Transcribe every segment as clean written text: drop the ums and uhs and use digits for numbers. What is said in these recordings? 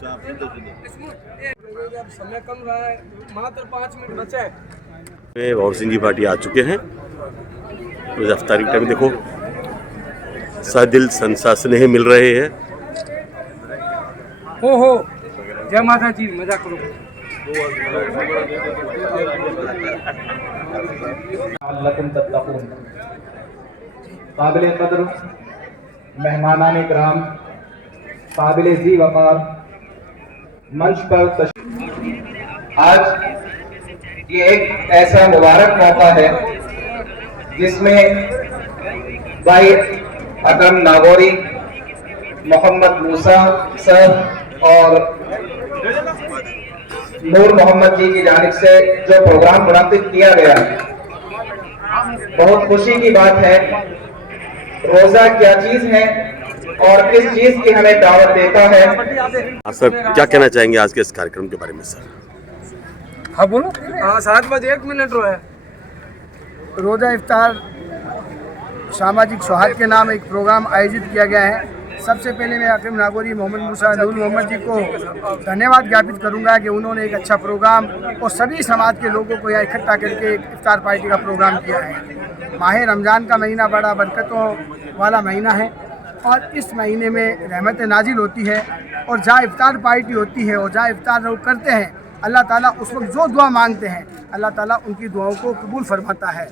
समय कम रहा है, मात्र 5 मिनट बचे हैं। भंवर सिंह जी भाटी आ चुके हैं। रोज़ा इफ्तारी के टाइम देखो सहदिल संसा स्नेह मिल रहे हैं। हो जय माता जी, मजा करो। काबिल कदर मेहमानान इकराम, काबिल जी वक़ार मंच पर आज ये एक ऐसा मुबारक मौका है जिसमें भाई अकरम नागौरी, मोहम्मद मूसा सर और नूर मोहम्मद जी की जानिब से जो प्रोग्राम मुनाकिद किया गया, बहुत खुशी की बात है। रोजा क्या चीज है और किस चीज की हमें दावत देता है। सर क्या कहना चाहेंगे आज के इस कार्यक्रम के बारे में सर? हाँ बोलो। हाँ 7 बजे 1 मिनट रो है। रोज़ा इफ्तार सामाजिक सौहार्द के नाम एक प्रोग्राम आयोजित किया गया है। सबसे पहले मैं अकरम नागौरी, मोहम्मद मूसा, नूर मोहम्मद जी को धन्यवाद ज्ञापित करूंगा कि उन्होंने एक अच्छा प्रोग्राम और सभी समाज के लोगों को यहाँ इकट्ठा करके एक इफ्तार पार्टी का प्रोग्राम किया है। माह रमज़ान का महीना बड़ा बरकतों वाला महीना है और इस महीने में रहमत नाजिल होती है और जहाँ इफ्तार पार्टी होती है और जहाँ इफ्तार लोग करते हैं, अल्लाह ताला उस वक्त जो दुआ मांगते हैं अल्लाह ताला उनकी दुआओं को कबूल फरमाता है।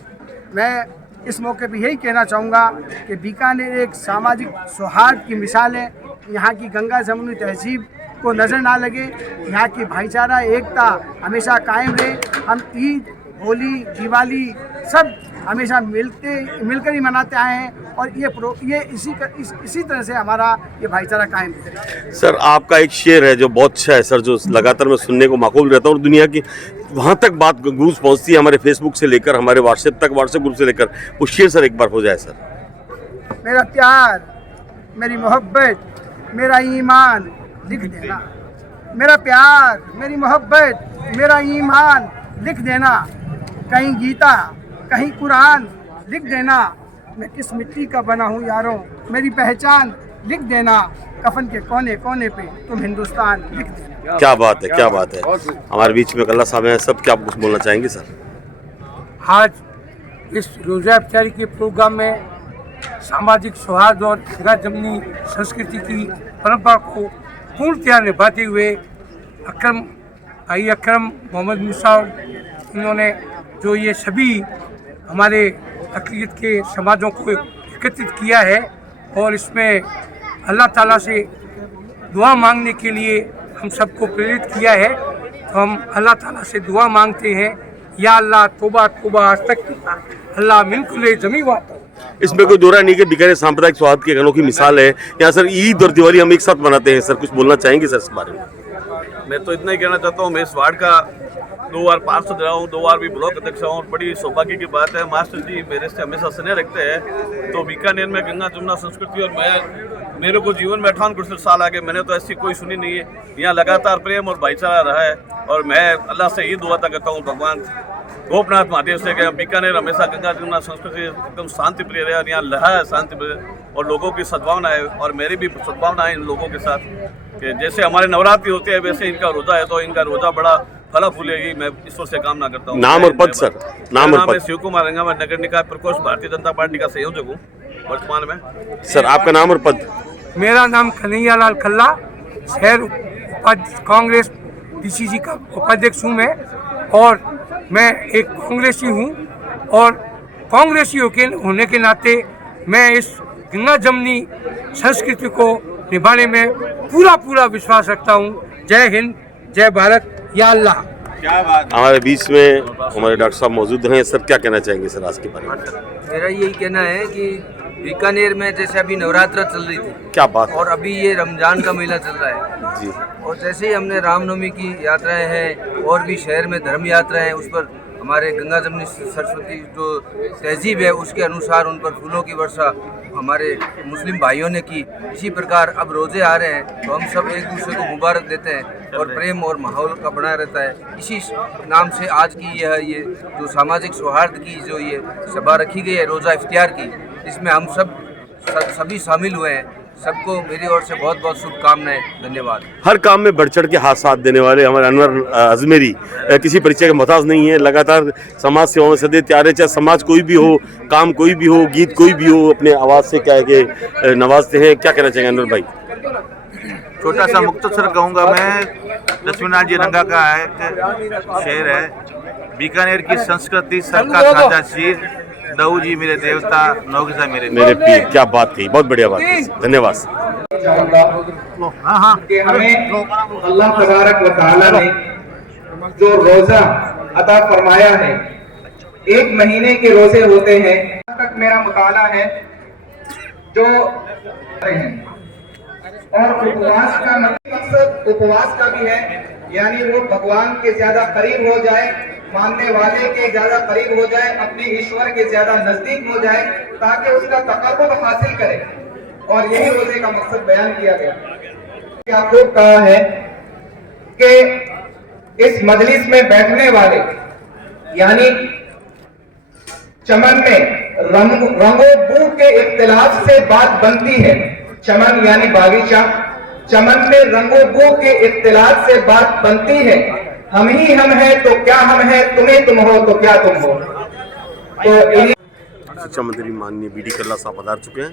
मैं इस मौके पे यही कहना चाहूँगा कि बीकानेर एक सामाजिक सौहार्द की मिसाल है। यहाँ की गंगा जमुनी तहजीब को नज़र ना लगे, यहाँ की भाईचारा एकता हमेशा कायम रहे। हम ईद, होली, दिवाली सब हमेशा मिलकर ही मनाते आए हैं और ये इसी तरह से हमारा ये भाईचारा कायम है। सर आपका एक शेर है जो बहुत अच्छा है सर, जो लगातार मैं सुनने को माकूल रहता हूँ और दुनिया की वहाँ तक बात गूंज पहुँचती है, हमारे फेसबुक से लेकर हमारे व्हाट्सएप ग्रुप से लेकर। वो शेर सर एक बार हो जाए सर। मेरा प्यार, मेरी मोहब्बत, मेरा ईमान लिख देना। मेरा प्यार, मेरी मोहब्बत, मेरा ईमान लिख देना। कहीं गीता, कहीं कुरान लिख देना। मैं किस मिट्टी का बना हूँ यारों, मेरी पहचान लिख देना। कफन के कोने कोने पे तुम हिंदुस्तान लिख देना। क्या बात है, क्या बात है। हमारे बीच में अल्लाह साहब हैं, सब क्या आप कुछ बोलना चाहेंगे सर? आज इस रोज़ा इफ्तारी के प्रोग्राम में सामाजिक सौहार्द और गंगा जमुनी संस्कृति की परंपरा को पूर्णतया निभाते हुए अकरम मोहम्मद मूसा, इन्होंने जो ये सभी हमारे अक़ीदत के समाजों को एकत्रित किया है और इसमें अल्लाह ताला से दुआ मांगने के लिए हम सबको प्रेरित किया है। तो हम अल्लाह ताला से दुआ मांगते हैं, या अल्लाह तौबा तौबा अल्लाह मिनकुल जमी वात। इसमें कोई दोहरा नहीं कि बीकानेर सांप्रदायिक सौहार्द की अनोखी मिसाल है। यहाँ सर ईद और दिवाली हम एक साथ मनाते हैं। सर कुछ बोलना चाहेंगे सर इस बारे में? मैं तो इतना ही कहना चाहता हूँ, मैं इस वार्ड का 2 बार पार्षद रहा हूँ, 2 बार भी ब्लॉक अध्यक्ष हूँ और बड़ी सौभाग्य की बात है मास्टर जी मेरे से हमेशा स्नेह रखते हैं। तो बीकानेर में गंगा जमुना संस्कृति और मेरे को जीवन में 58 साल आगे मैंने तो ऐसी कोई सुनी नहीं है। यहाँ लगातार प्रेम और भाईचारा रहा है और मैं अल्लाह से ये दुआ करता हूँ भगवान गोपनाथ महादेव से कि बीकानेर हमेशा गंगा जमुना संस्कृति एकदम शांति प्रिय रहे और यहाँ लहा है शांति प्रिय और लोगों की सद्भावना है और मेरी भी सद्भावना है इन लोगों के साथ कि जैसे हमारे नवरात्रि होते हैं वैसे इनका रोजा है, तो इनका रोजा बड़ा फला फूलेगी। मैं ईश्वर से कामना करता हूँ। नाम और पद सर? नाम और पद? शिव कुमार रंगा, मैं नगर निकाय प्रकोष्ठ भारतीय जनता पार्टी का संयोजक हूँ वर्तमान में। सर आपका नाम और पद? मेरा नाम कन्हैया लाल खल्ला, शहर कांग्रेस डीसीसी का उपाध्यक्ष हूँ मैं और मैं एक कांग्रेसी हूँ और कांग्रेसी होने के नाते मैं इस गंगा जमुनी संस्कृति को निभाने में पूरा विश्वास रखता हूँ। जय हिंद, जय भारत, या अल्लाह। क्या बात। हमारे बीच में हमारे डॉक्टर साहब मौजूद हैं। सर क्या कहना चाहेंगे सर आज के बारे में? मेरा यही कहना है कि बीकानेर में जैसे अभी नवरात्रा चल रही थी, क्या बात, और अभी ये रमजान का मेला चल रहा है जी, और जैसे ही हमने रामनवमी की यात्राएं हैं और भी शहर में धर्म यात्राएं हैं, उस पर हमारे गंगा जमुनी सरस्वती जो तहजीब है उसके अनुसार उन पर फूलों की वर्षा हमारे मुस्लिम भाइयों ने की। इसी प्रकार अब रोज़े आ रहे हैं तो हम सब एक दूसरे को मुबारक देते हैं और प्रेम और माहौल का बना रहता है। इसी नाम से आज की ये जो सामाजिक सौहार्द की जो ये सभा रखी गई है रोज़ा इफ्तियार की, इसमें हम सभी शामिल हुए हैं। सबको मेरी ओर से बहुत बहुत शुभकामनाएं। धन्यवाद। हर काम में बढ़ चढ़ के हाथ साथ देने वाले हमारे अनवर अजमेरी किसी परिचय का मोहताज नहीं है। लगातार समाज सेवा में सदैव तैयार है, चाहे समाज कोई भी हो, काम कोई भी हो, गीत कोई भी हो, अपने आवाज़ से क्या है कि नवाजते हैं। क्या कहना चाहेंगे अनवर भाई? छोटा सा मुख्तसर कहूँगा मैं, लक्ष्मीनाथ जी रंगा का एक शेर है, बीकानेर की संस्कृति सबका साझा शीर, दऊ जी मेरे देवता, नौगिसा मेरे पीर। क्या बात थी, बहुत बढ़िया बात थी, धन्यवाद। कि हमें अल्लाह तबारक व तआला ने जो रोजा अता फरमाया है, 1 महीने के रोजे होते हैं। तक मेरा मुताला है जो और उपवास का मकसद उपवास का भी है, यानी वो भगवान के ज्यादा करीब हो जाए, मानने वाले के ज्यादा करीब हो जाए, अपने ईश्वर के ज्यादा नजदीक हो जाए, ताकि उसका तकर्रुब हासिल करे। और यही रोजे का मकसद बयान किया गया। क्या खूब कहा है कि इस मजलिस में बैठने वाले, यानी चमन में रंगो बू के इख्तिलाफ से बात बनती है। चमन यानी बागीचा, चमन में रंगो बू के इख्तिलाफ से बात बनती है। हम ही हम हैं तो क्या हम हैं, तुम्हें तुम हो तो क्या तुम हो। तो शिक्षा मंत्री माननीय बी डी कल्ला साहब पधार चुके हैं।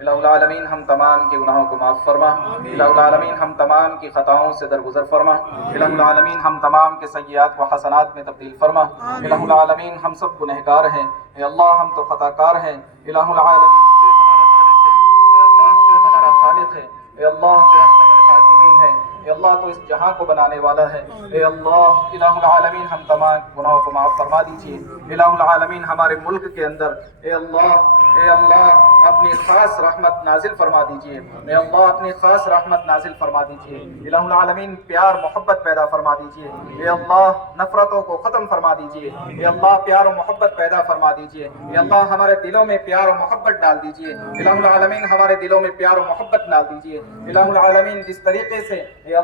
इलाहुल आलमीन हम तमाम के गुनाहों को माफ़ फरमा। इलाहुल आलमीन हम तमाम की खताओं से दरगुजर फरमा। इलाहुल आलमीन हम तमाम के सय्यात व हसनात में तब्दील फरमा। इलाहुल आलमीन हम सब गुनहगार हैं, ए अल्लाह हम तो खताकार हैं। इलाहुल आलमीन तो हमारा मालिक है, ए अल्लाह तो हमारा खालिक है, ए अल्लाह तो अहकमुल हाकिमीन है, ए अल्लाह तो इस जहां को बनाने वाला है। ए अल्लाह इलाहुल आलमीन हम तमाम गुनाहों को माफ़ फरमा दीजिए। इलाहुल आलमीन हमारे मुल्क के अंदर ए अल्लाह अपनी खास रहमत नाजिल फरमा दीजिए। ए अल्लाह अपनी खास रहमत नाजिल फरमा दीजिए। इलाहुल आलमीन प्यार मोहब्बत पैदा फरमा दीजिए। ए अल्लाह नफरतों को ख़त्म फरमा दीजिए। ए अल्लाह प्यार और मोहब्बत पैदा फरमा दीजिए। ए अल्लाह हमारे दिलों में प्यार और मोहब्बत डाल दीजिए। इलाहुल आलमीन हमारे दिलों में प्यार और मोहब्बत डाल दीजिए। इलाहुल आलमीन जिस तरीके से ए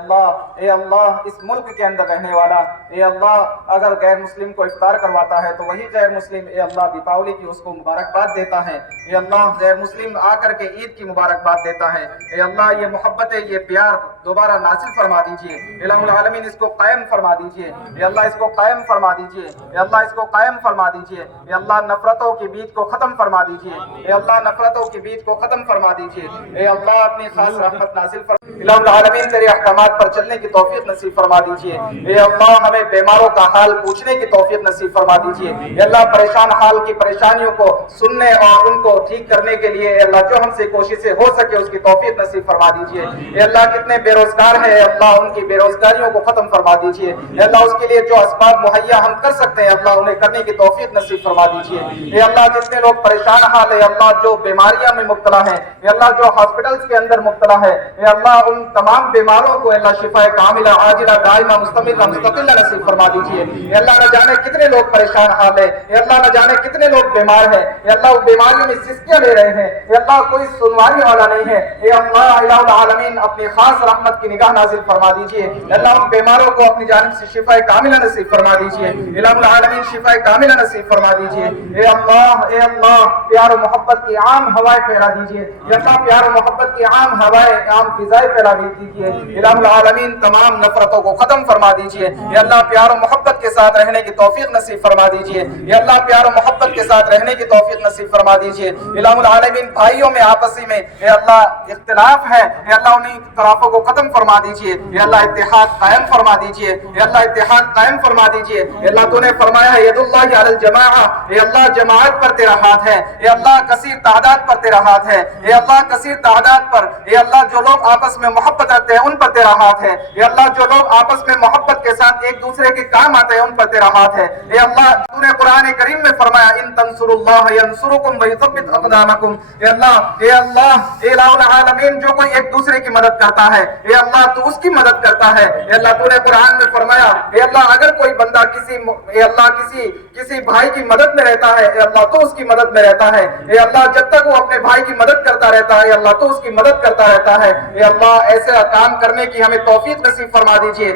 अल्लाह इस मुल्क के अंदर रहने वाला ए अल्लाह अगर गैर मुस्लिम को इफ्तार करवाता है तो वही गैर मुस्लिम ए अल्लाह दीपावली की उसको मुबारकबाद देता है। ए अल्लाह गैर मुस्लिम आकर के ईद की मुबारकबाद देता है। ए अल्लाह ये मोहब्बत ये प्यार दोबारा नासिल फरमा दीजिए। इलाहुल आलमीन इसको कायम फरमा दीजिए। ए अल्लाह इसको कायम फरमा दीजिए। ए अल्लाह इसको कायम फरमा दीजिए। ए अल्लाह नफरतों के बीच को खत्म फरमा दीजिए। ए अल्लाह नफरतों के बीच को खत्म फरमा दीजिए। ए अल्लाह अपनी खास रहमत नासिल फरमा। इलाहुल आलमीन तेरे अहकामात पर चलने की तौफीक नसीब फरमा दीजिए। ए अल्लाह हमें बीमारों का हाल पूछने की तौफीक नसीब फरमा दीजिए। ए अल्लाह परेशान हाल की परेशानियों को सुनने और उनको ठीक करने के लिए अल्लाह जो हमसे कोशिशें हो सके उसकी तौफीक नसीब फरमा दीजिए। ए अल्लाह कितने बेरोजगार हैं अल्लाह उनकी बेरोजगारियों को खत्म फरमा दीजिए। अल्लाह उसके लिए जो असबाब मुहैया हम कर सकते हैं अल्लाह उन्हें करने की तौफीक नसीब फरमा दीजिए। ए अल्लाह जितने लोग परेशान हाल है अल्लाह जो बीमारियां में मुब्तला है ए अल्लाह जो हॉस्पिटल्स के अंदर मुब्तला है ए अल्लाह उन तमाम बीमारों को अल्लाह शिफा कामिला आजिला दाइमा मुस्तमिला मुस्तकिला नसीब फरमा दीजिए। ए अल्लाह न जाने कितने लोग परेशान हाल है ए अल्लाह न जाने कितने लोग बीमार हैं ए अल्लाह बीमारियों में सिस्कियां ले रहे हैं ए अल्लाह कोई सुनवाने वाला नहीं है। ए अल्लाह इलाहुल आलमीन अपनी खास रहमत की निगाह नाजिल फरमा दीजिए। अल्लाह उन बीमारों को अपनी जानिब से शिफा कामिला नसीब फरमा दीजिए। इलाहुल आलमीन शिफा कामिला नसीब फरमा दीजिए। ए अल्लाह प्यार और मोहब्बत की आम हवाएं फैला दीजिए। ए अल्लाह प्यार और मोहब्बत की आम हवाएं आम फिजाएं फैला दीजिए। इलाहुल आलमीन तमाम नफरतों को खत्म फरमा दीजिए। ए अल्लाह प्यार और मोहब्बत के साथ रहने की तौफीक नसीब फरमा दीजिए। दीजिए। या अल्लाह प्यार और मोहब्बत के साथ रहने की तौफीक नसीब फरमा दीजिए। इलाहुल आलमीन भाइयों में आपसी में या अल्लाह इख्तिलाफ है, या अल्लाह उन्हीं इख्तिलाफों को खत्म फरमा दीजिए। या अल्लाह इत्तेहाद कायम फरमा दीजिए। या अल्लाह इत्तेहाद कायम फरमा दीजिए। या अल्लाह तूने फरमाया है यदुल्लाहि अलल जमाअह, या अल्लाह जमाअत पर तेरा हाथ है। या अल्लाह कसीर तादाद पर तेरा हाथ है। या अल्लाह कसीर तादाद पर, या अल्लाह जो लोग आपस में मोहब्बत रखते हैं उन पर तेरा हाथ है। या अल्लाह जो लोग आपस में मोहब्बत के साथ एक दूसरे के काम आते हैं उन पर तेरा हाथ है। या अल्लाह तूने कुरान करीम में फरमाया इन तंसुरुल्लाह यंसुरुकुम व युथब्बित अक़दामकुम। या अल्लाह इलाहुल आलमीन जो कोई एक दूसरे की मदद करता है, या अल्लाह तू उसकी मदद करता है। या अल्लाह तूने कुरान में फरमाया या अल्लाह अगर कोई बंदा किसी भाई की मदद में रहता है, या अल्लाह तो उसकी मदद में रहता है। या अल्लाह जब तक वो अपने भाई की मदद करता रहता है, या अल्लाह तो उसकी मदद करता रहता है। या अल्लाह ऐसा काम करने की हमें तौफीक नसीब फरमा दीजिए।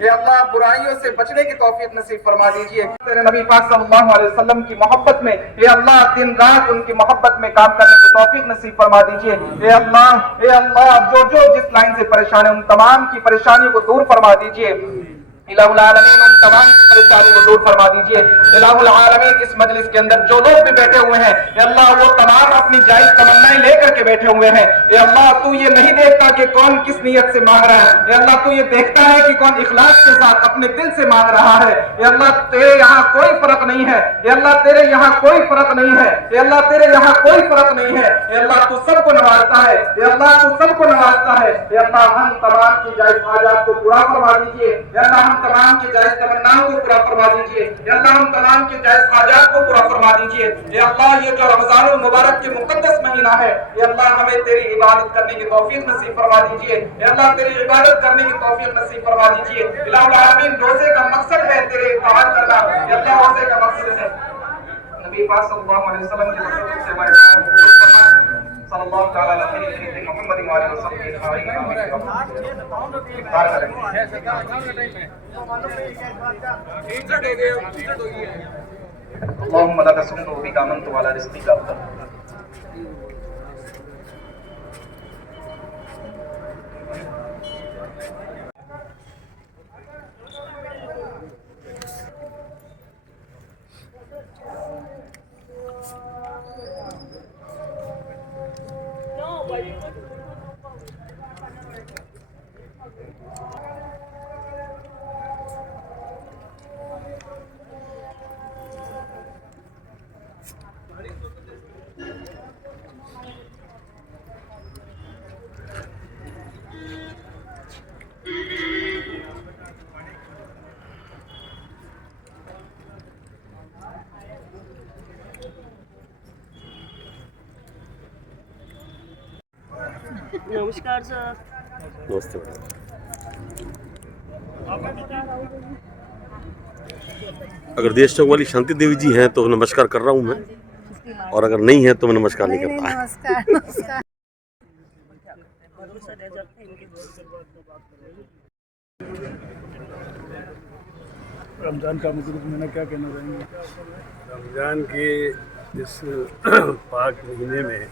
या अल्लाह बुराइयों से बचने की तौफीक नसीब फरमा दीजिए। तेरे नबी पाक सल्लल्लाहु अलैहि वसल्लम की मोहब्बत में या अल्लाह दिन रात उनकी मोहब्बत में काम करने की तौफीक नसीब फरमा दीजिए। या अल्लाह जो जिस लाइन से परेशान है उन तमाम की परेशानियों को दूर फरमा दीजिए। इलाहुल आलमीन उन तमाम परेशानियों को दूर फरमा दीजिए। इलाहुल आलमीन इस मजलिस के अंदर जो लोग भी बैठे हुए हैं, या अल्लाह वो तमाम अपनी जायज तमन्नाएं लेकर के बैठे हुए हैं। या अल्लाह तू ये नहीं देखता कि कौन किस नियत से मांग रहा है, या अल्लाह तू ये देखता है कि कौन इखलास के साथ अपने दिल से मांग रहा है। या अल्लाह तेरे यहाँ कोई फर्क नहीं है। या अल्लाह तेरे यहाँ कोई फर्क नहीं है। या अल्लाह तेरे यहाँ कोई फर्क नहीं है। या अल्लाह तू सबको नवाजता है। या अल्लाह तू सबको नवाजता है। या अल्लाह हम तमाम की जायज हाजात को पूरा फरमा दीजिए। या अल्लाह तमाम के जायज तमन्नाओं को पूरा फरमा दीजिए। या अल्लाह हम तमाम के जायज हाजात को पूरा फरमा दीजिए। या अल्लाह ये जो रमजानुल मुबारक के मुकद्दस महीना है, या अल्लाह हमें तेरी इबादत करने की तौफीक नसीब फरमा दीजिए। या अल्लाह तेरी इबादत करने की तौफीक नसीब फरमा दीजिए। इलाहुल आलमीन रोजे का मकसद है तेरे इताअत करना। या अल्लाह रोजे का मकसद है नबी पाक सल्लल्लाहु अलैहि वसल्लम की वसीयत से हमारे सल्लल्लाहु तआला अलैहि मोहम्मद व आलिहि वसल्लम इफ्तार करेंगे। अल्लाहुम्मा लका सुम्तु व बिका आमनतु व अला रिज़्क़िका अफ़्तरतु। नमस्कार सर। नमस्ते। अगर देश चौक वाली शांति देवी जी हैं तो नमस्कार कर रहा हूँ मैं, और अगर नहीं है तो मैं नमस्कार नहीं करता। नमस्कार नमस्कार। रमज़ान का महीना क्या कहना चाहेंगे? रमज़ान के इस पाक महीने में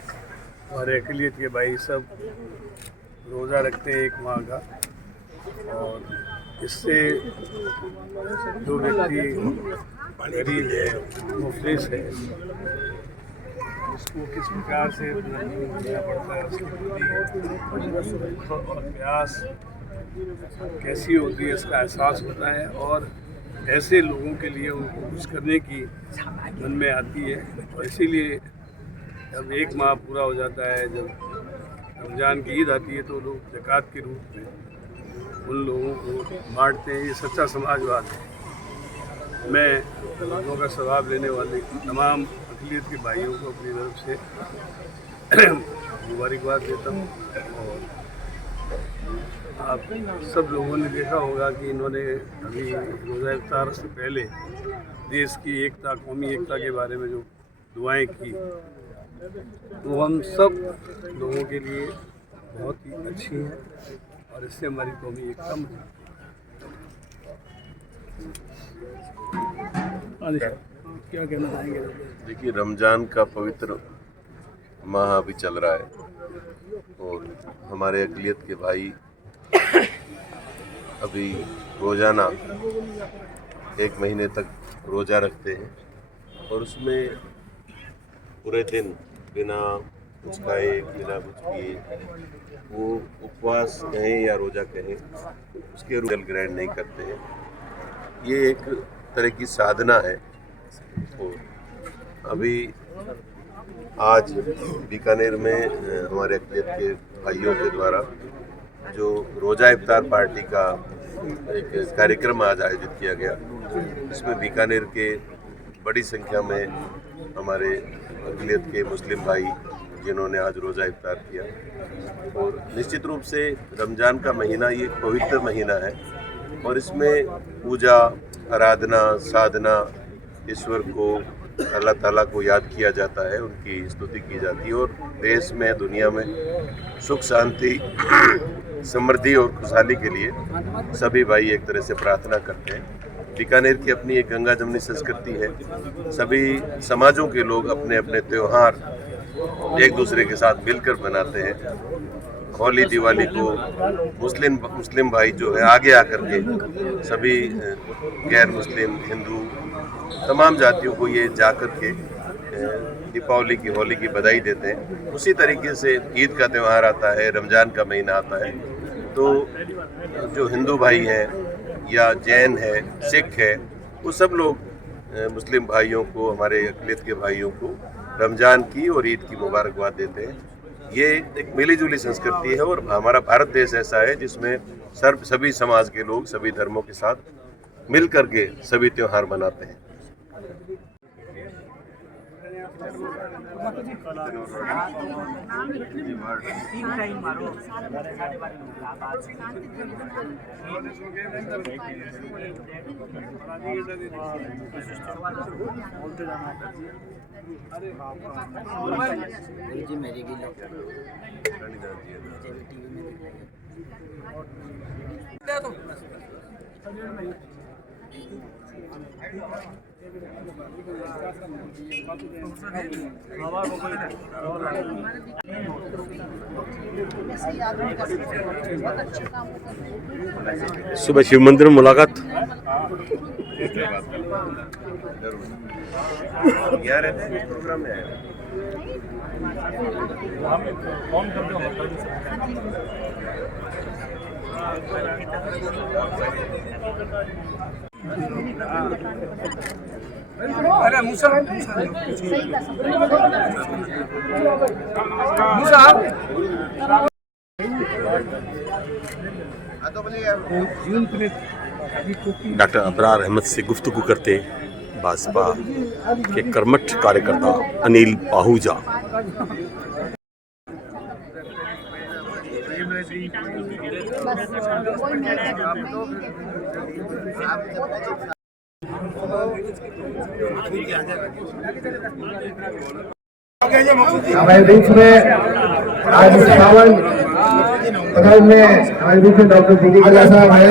हमारे अक़लियत के भाई सब रोज़ा रखते हैं 1 माह का, और इससे जो व्यक्ति गरीब है, मुफलिस है, उसको किस प्रकार से देना पड़ता है, उसकी भूख और प्यास कैसी होती है इसका एहसास होता है, और ऐसे लोगों के लिए उनको कुछ करने की मन में आती है। और इसीलिए जब 1 माह पूरा हो जाता है, जब रमज़ान की ईद आती है, तो लोग ज़कात के रूप में उन लोगों को बांटते हैं। ये सच्चा समाजवाद है। मैं लोगों का सवाब लेने वाले तमाम अक़लियत के भाइयों को अपनी तरफ से मुबारकबाद देता हूँ। और आप सब लोगों ने देखा होगा कि इन्होंने अभी रोज़ा इफ्तार से पहले देश की एकता, कौमी एकता के बारे में जो दुआएं की, वो हम सब लोगों के लिए बहुत ही अच्छी हैं, और इससे हमारी कौमी एकता क्या कहना चाहेंगे? देखिए, रमज़ान का पवित्र माह अभी चल रहा है, और हमारे अक़लियत के भाई अभी रोज़ाना 1 महीने तक रोज़ा रखते हैं और उसमें पूरे दिन बिना कुछ खाए बिना कुछ पिए वो उपवास कहें या रोज़ा कहें उसके जल ग्रहण नहीं करते हैं। ये एक तरह की साधना है। और अभी आज बीकानेर में हमारे अक़लियत के भाइयों के द्वारा जो रोज़ा इफ्तार पार्टी का एक कार्यक्रम आज आयोजित किया गया, इसमें बीकानेर के बड़ी संख्या में हमारे अक़लियत के मुस्लिम भाई जिन्होंने आज रोज़ा इफ्तार किया। और निश्चित रूप से रमज़ान का महीना ये पवित्र महीना है और इसमें पूजा, आराधना, साधना, ईश्वर को, अल्लाह ताला को याद किया जाता है, उनकी स्तुति की जाती है और देश में, दुनिया में सुख शांति, समृद्धि और खुशहाली के लिए सभी भाई एक तरह से प्रार्थना करते हैं। बीकानेर की अपनी एक गंगा जमनी संस्कृति है। सभी समाजों के लोग अपने अपने त्यौहार एक दूसरे के साथ मिलकर मनाते हैं। होली, दिवाली को मुस्लिम भाई जो है आगे आकर के सभी गैर मुस्लिम, हिंदू, तमाम जातियों को ये जाकर के दीपावली की, होली की बधाई देते हैं। उसी तरीके से ईद का त्यौहार आता है, रमज़ान का महीना आता है, तो जो हिंदू भाई हैं या जैन है, सिख है, वो सब लोग मुस्लिम भाइयों को, हमारे अक़लियत के भाइयों को रमज़ान की और ईद की मुबारकबाद देते हैं। ये एक मिलीजुली संस्कृति है और हमारा भारत देश ऐसा है जिसमें सभी समाज के लोग सभी धर्मों के साथ मिल कर के सभी त्यौहार मनाते हैं। सुबह शिव मंदिर में मुलाकात यहाँ रहते हैं, प्रोग्राम में आए। अरे मूसा डॉक्टर अबरार अहमद से गुफ्तगू करते भाजपा के कर्मठ कार्यकर्ता अनिल पाहूजा। हमारे बीच में आज इस पावन पदम में हमारे बीच में डॉक्टर पीडी कला साहब है,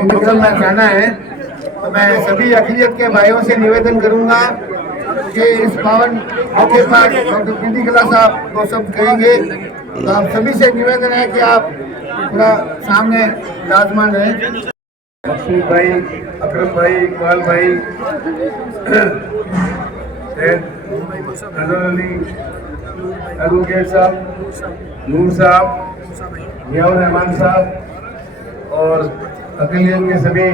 इनके क्रम में कहना है तो मैं सभी अक़लियत के भाइयों से निवेदन करूंगा कि इस पावन मौके पर डॉक्टर पीडी कला साहब दो शब्द कहेंगे, तो आप सभी से निवेदन है कि आप पूरा सामने विराजमान रहें। मकसूद भाई, अकरम भाई, इकबाल भाई, नजर अली, एडवोकेट साहब, नूर साहब, मियाँ रहमान साहब और अक़लियत के सभी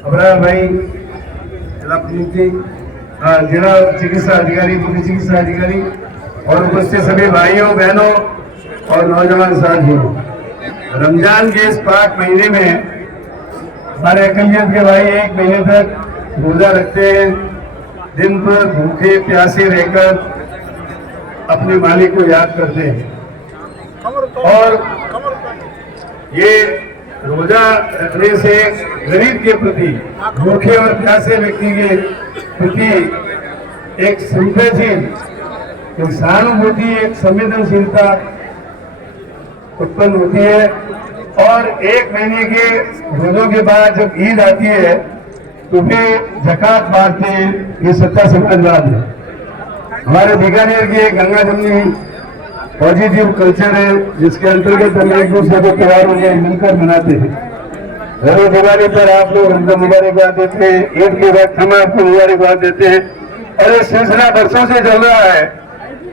अबरार भाई, जिला प्रमुखी, जिला चिकित्सा अधिकारी, मुख्य चिकित्सा अधिकारी और उपस्थित सभी भाइयों, बहनों और नौजवान साथियों, रमजान के इस पाक महीने में हमारे अक़लियत के भाई एक महीने तक रोज़ा रखते हैं, दिन भर भूखे प्यासे रहकर अपने मालिक को याद करते हैं। और ये रोजा रखने से गरीब के प्रति, भूखे और प्यासे व्यक्ति के प्रति एक संवेदनशील, एक सहानुभूति, एक संवेदनशीलता उत्पन्न होती है। और एक महीने के रोजों के बाद जब ईद आती है तो फिर ज़कात बांटते हैं। ये सच्चा समाजवाद है। हमारे बीकानेर की एक गंगा जमनी पॉजिटिव कल्चर है जिसके अंतर्गत हम एक दूसरे को त्योहारों में मिलकर मनाते हैं। हर दिवाली पर आप लोग हमको मुबारकबाद देते हैं, ईद के वक्त हम आपको मुबारकबाद देते हैं। और ये सिलसिला बरसों से चल रहा है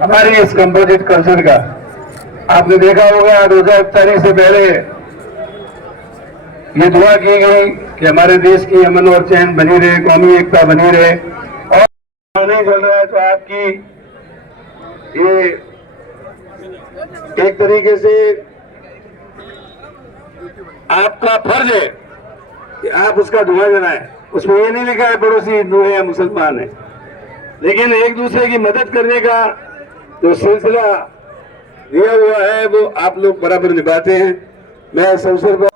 हमारी इस कंपोजिट कल्चर का। आपने देखा होगा रोजा इफ्तारी से पहले ये दुआ की गई कि हमारे देश की अमन और चैन बनी रहे, कौमी एकता बनी रहे। और नहीं चल रहा है तो आपकी ये एक तरीके से आपका फर्ज है कि आप उसका धुआं जलाएं। उसमें ये नहीं लिखा है पड़ोसी हिंदू है या मुसलमान है, लेकिन एक दूसरे की मदद करने का जो सिलसिला दिया हुआ है वो आप लोग बराबर निभाते हैं। मैं इस अवसर पर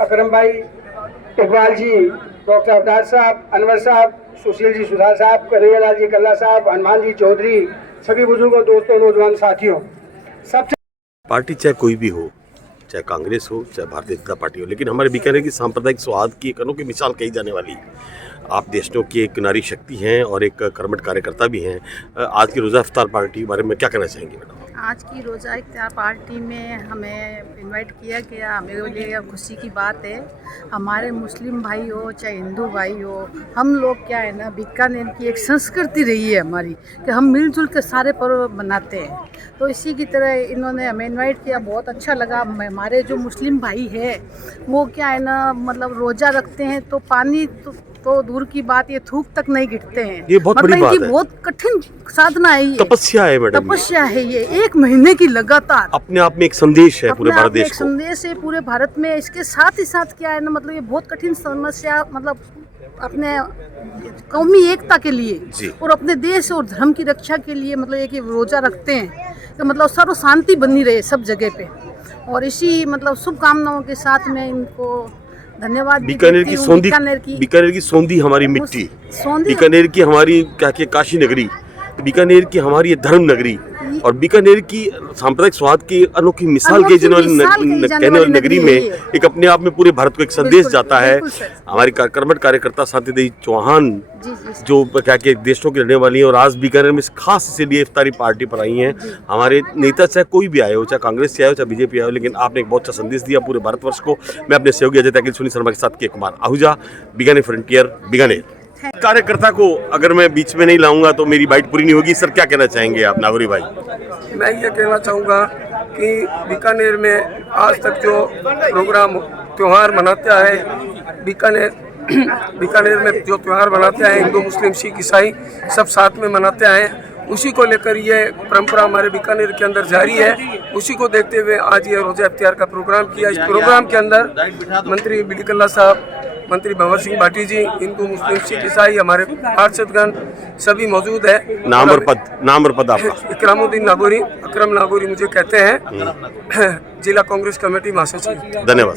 अकरम भाई, इकबाल जी, डॉक्टर अवतार साहब, अनवर साहब, सुशील जी सुधार साहब, कन्हैया जी कल्ला साहब, हनुमान जी चौधरी, सभी बुजुर्गों, दोस्तों, नौजवान साथियों, सबसे पार्टी चाहे कोई भी हो, चाहे कांग्रेस हो, चाहे भारतीय जनता पार्टी हो, लेकिन हमारे बीकानेर की सांप्रदायिक सौहार्द की एक अनोखी मिसाल कही जाने वाली। आप देशों की एक नारी शक्ति हैं और एक कर्मठ कार्यकर्ता भी हैं। आज की रोज़ा इफ्तार पार्टी के बारे में क्या कहना चाहेंगे मैडम? आज की रोज़ा इफ्तार पार्टी में हमें इनवाइट किया गया, हमें लिए खुशी की बात है। हमारे मुस्लिम भाई हो चाहे हिंदू भाई हो, हम लोग क्या है ना, बीकानेर की एक संस्कृति रही है हमारी कि हम मिलजुल के सारे पर्व मनाते हैं। तो इसी की तरह इन्होंने हमें इनवाइट किया, बहुत अच्छा लगा। हमारे जो मुस्लिम भाई है वो क्या है ना, मतलब रोज़ा रखते हैं तो पानी तो दूर की बात, ये थूक तक नहीं गिरते हैं। ये बहुत बड़ी बात है, बहुत कठिन साधना है, ये तपस्या है मैडम, तपस्या है ये 1 महीने की लगातार। अपने आप में एक संदेश है पूरे भारत देश को, एक संदेश है पूरे भारत में। इसके साथ ही साथ क्या है ना, मतलब ये बहुत कठिन समस्या, मतलब अपने कौमी एकता के लिए और अपने देश और धर्म की रक्षा के लिए, मतलब एक रोजा रखते हैं तो मतलब सर्व शांति बनी रहे सब जगह पे। और इसी मतलब शुभकामनाओं के साथ में इनको धन्यवाद। बीकानेर की सोंधी हमारी मिट्टी, बीकानेर की हमारी क्या काशी नगरी, बीकानेर की हमारी धर्म नगरी और बीकानेर की सांप्रदायिक सौहार्द की अनोखी मिसाल के कहने वाली नगरी में एक अपने आप में पूरे भारत को एक संदेश जाता है। हमारी कर्मठ कार्यकर्ता साथी चौहान जो क्या के देशों की रहने वाली हैं और आज बीकानेर में खास इसीलिए इफ्तारी पार्टी पर आई हैं। हमारे नेता चाहे कोई भी आए हो, चाहे कांग्रेस से आए हो, चाहे बीजेपी आए हो, लेकिन आपने एक बहुत अच्छा संदेश दिया पूरे भारतवर्ष को। मैं अपने सहयोगी अजय तैकिल सुनील शर्मा के साथ के कुमार आहूजा, बीकानेर फ्रंटियर, बीकानेर। कार्यकर्ता को अगर मैं बीच में नहीं लाऊंगा तो मेरी बाइट पूरी नहीं होगी। सर क्या कहना चाहेंगे आप नागौरी भाई? मैं ये कहना चाहूँगा कि बीकानेर में आज तक जो प्रोग्राम त्यौहार मनाते आए, बीकानेर में जो त्यौहार मनाते आए, हिंदू मुस्लिम सिख ईसाई सब साथ में मनाते आए, उसी को लेकर ये परंपरा हमारे बीकानेर के अंदर जारी है। उसी को देखते हुए आज ये रोज़ा इफ्तार का प्रोग्राम किया। इस प्रोग्राम के अंदर मंत्री बी डी कल्ला साहब, मंत्री भंवर सिंह भाटी जी, हिंदू मुस्लिम सिख ईसाई, हमारे पार्षदगण सभी मौजूद है। नाम और पद आपका? इकरामुद्दीन नागौरी, अकरम नागौरी मुझे कहते हैं, जिला कांग्रेस कमेटी महासचिव। धन्यवाद।